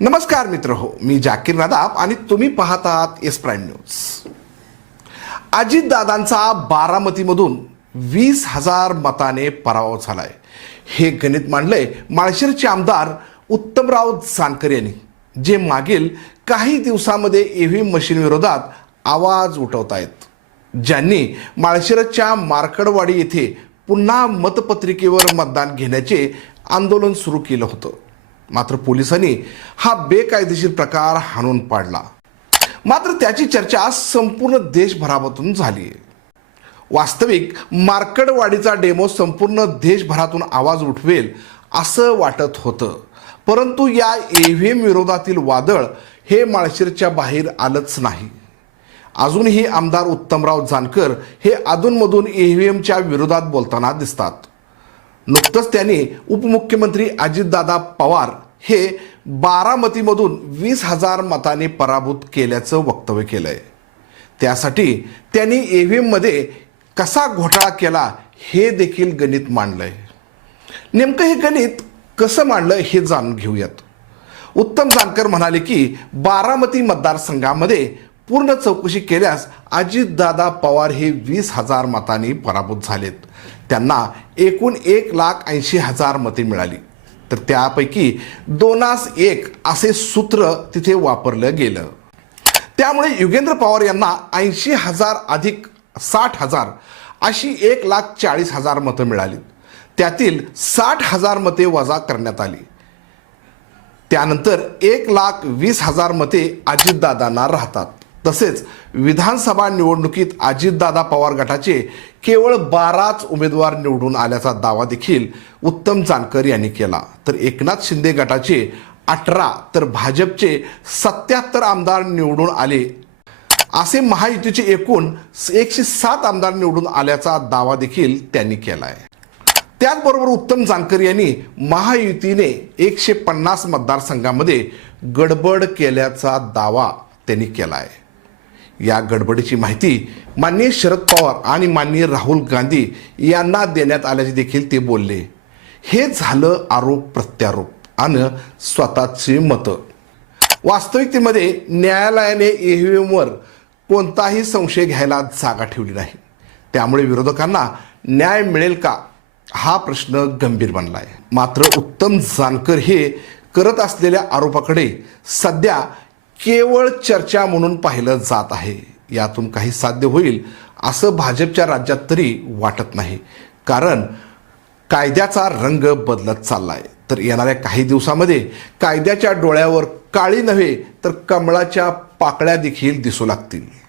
नमस्कार मित्र हो मी जाकीर नदाब आणि तुम्ही पाहत आहात एस प्राईम न्यूज अजितदादांचा बारामतीमधून वीस हजार मताने पराभव झालाय. हे गणित मांडलंय माळशिरचे आमदार उत्तमराव जानकर यांनी जे मागील काही दिवसामध्ये ईव्हीएम मशीन विरोधात आवाज उठवतायत. ज्यांनी माळशिरच्या मार्कडवाडी येथे पुन्हा मतपत्रिकेवर मतदान घेण्याचे आंदोलन सुरू केलं होतं. मात्र पोलिसांनी हा बेकायदेशीर प्रकार हाणून पाडला. मात्र त्याची चर्चा संपूर्ण देशभरामधून झाली. आहे वास्तविक मार्कडवाडीचा डेमो संपूर्ण देशभरातून आवाज उठवेल असं वाटत होतं. परंतु या एव्हीएम विरोधातील वादळ हे माळशिरच्या बाहेर आलंच नाही. अजूनही आमदार उत्तमराव जानकर हे अधूनमधून ईव्हीएमच्या विरोधात बोलताना दिसतात. नुकतंच त्यांनी उपमुख्यमंत्री अजितदादा पवार हे बारामतीमधून वीस हजार मताने पराभूत केल्याचं वक्तव्य केलंय. त्यासाठी त्यांनी ए व्ही एममध्ये कसा घोटाळा केला हे देखील गणित मांडलंय. नेमकं हे गणित कसं मांडलं हे जाणून घेऊयात. उत्तम जानकर म्हणाले की बारामती मतदारसंघामध्ये पूर्ण चौकशी केल्यास अजितदादा पवार हे वीस हजार मतांनी पराभूत झालेत. त्यांना एकूण एक लाख ऐंशी हजार मते मिळाली. तर त्यापैकी दोनास एक असे सूत्र तिथे वापरलं गेलं. त्यामुळे युगेंद्र पवार यांना ऐंशी हजार अधिक साठ हजार अशी एक लाख चाळीस हजार मतं मिळाली. त्यातील साठ हजार मते वजा करण्यात आली. त्यानंतर एक लाख वीस हजार मते अजितदादांना राहतात. तसेच विधानसभा निवडणुकीत अजितदादा पवार गटाचे केवळ बाराच उमेदवार निवडून आल्याचा दावा देखील उत्तम जानकर यांनी केला. तर एकनाथ शिंदे गटाचे अठरा तर भाजपचे सत्याहत्तर आमदार निवडून आले. असे महायुतीचे एकूण एकशे सात आमदार निवडून आल्याचा दावा देखील त्यांनी केला आहे त्याचबरोबर उत्तम जानकर यांनी महायुतीने एकशे पन्नास मतदारसंघामध्ये गडबड केल्याचा दावा त्यांनी केला आहे या गडबडीची माहिती माननीय शरद पवार आणि माननीय राहुल गांधी यांना देण्यात आल्याचे देखील ते बोलले. हे झालं आरोप प्रत्यारोप आणि स्वतःची मतं. वास्तविकतेमध्ये न्यायालयाने ईव्हीएमवर कोणताही संशय घ्यायला जागा ठेवली नाही. त्यामुळे विरोधकांना न्याय मिळेल का? हा प्रश्न गंभीर बनला आहे मात्र उत्तम जानकर हे करत असलेल्या आरोपाकडे सध्या केवळ चर्चा म्हणून पाहिलं जात आहे. यातून काही साध्य होईल असं भाजपच्या राज्यात तरी वाटत नाही. कारण कायद्याचा रंग बदलत चाललाय. तर येणाऱ्या काही दिवसामध्ये कायद्याच्या डोळ्यावर काळी नव्हे तर कमळाच्या पाकळ्या देखील दिसू लागतील.